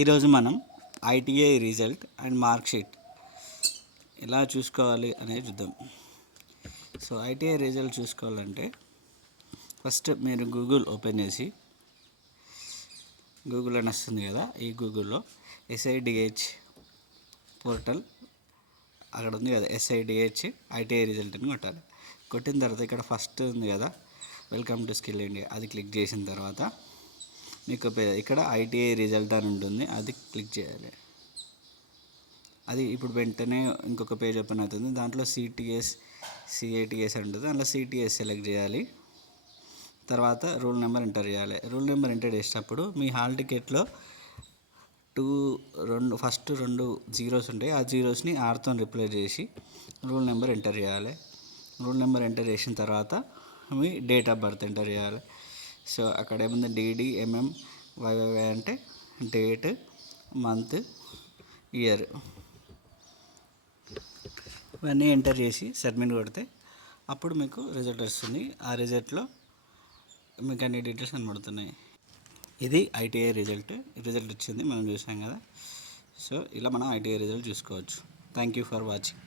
ఈరోజు మనం ITI result and mark sheet ఎలా చూసుకోవాలి అనేది చూద్దాం. సో ఐటీఐ రిజల్ట్ చూసుకోవాలంటే ఫస్ట్ మీరు గూగుల్ ఓపెన్ చేసి గూగుల్ అని వస్తుంది కదా, ఈ గూగుల్లో ఎస్ఐడిహెచ్ పోర్టల్ అక్కడ ఉంది కదా, ఎస్ఐడిహెచ్ ఐటీఐ రిజల్ట్ అని కొట్టాలి. కొట్టిన తర్వాత ఇక్కడ ఫస్ట్ ఉంది కదా, వెల్కమ్ టు స్కిల్ ఇండియా, అది క్లిక్ చేసిన తర్వాత మీకు ఇక్కడ ఐటీఐ రిజల్ట్ అని ఉంటుంది, అది క్లిక్ చేయాలి. అది ఇప్పుడు వెంటనే ఇంకొక పేజ్ ఓపెన్ అవుతుంది. దాంట్లో సిటీఎస్ సిఐటిఎస్ ఉంటుంది, దాంట్లో సిటీఎస్ సెలెక్ట్ చేయాలి. తర్వాత రూల్ నెంబర్ ఎంటర్ చేయాలి. రూల్ నెంబర్ ఎంటర్ చేసేటప్పుడు మీ హాల్ టికెట్లో ఫస్ట్ రెండు జీరోస్ ఉంటాయి, ఆ జీరోస్ని ఆర్తో రిప్లేస్ చేసి రూల్ నెంబర్ ఎంటర్ చేయాలి. రూల్ నెంబర్ ఎంటర్ చేసిన తర్వాత మీ డేట్ ఆఫ్ బర్త్ ఎంటర్ చేయాలి. సో అక్కడ ఏముంది డిడి ఎంఎం వైవై అంటే డేట్, మంత్, ఇయర్ ఇవన్నీ ఎంటర్ చేసి సబ్మిట్ కొడితే అప్పుడు మీకు రిజల్ట్ వస్తుంది. ఆ రిజల్ట్లో మీకు అన్ని డీటెయిల్స్ కనబడుతున్నాయి. ఇది ఐటీఐ రిజల్ట్ వచ్చింది, మనం చూసాం కదా. సో ఇలా మనం ఐటీఐ రిజల్ట్ చూసుకోవచ్చు. Thank you for watching.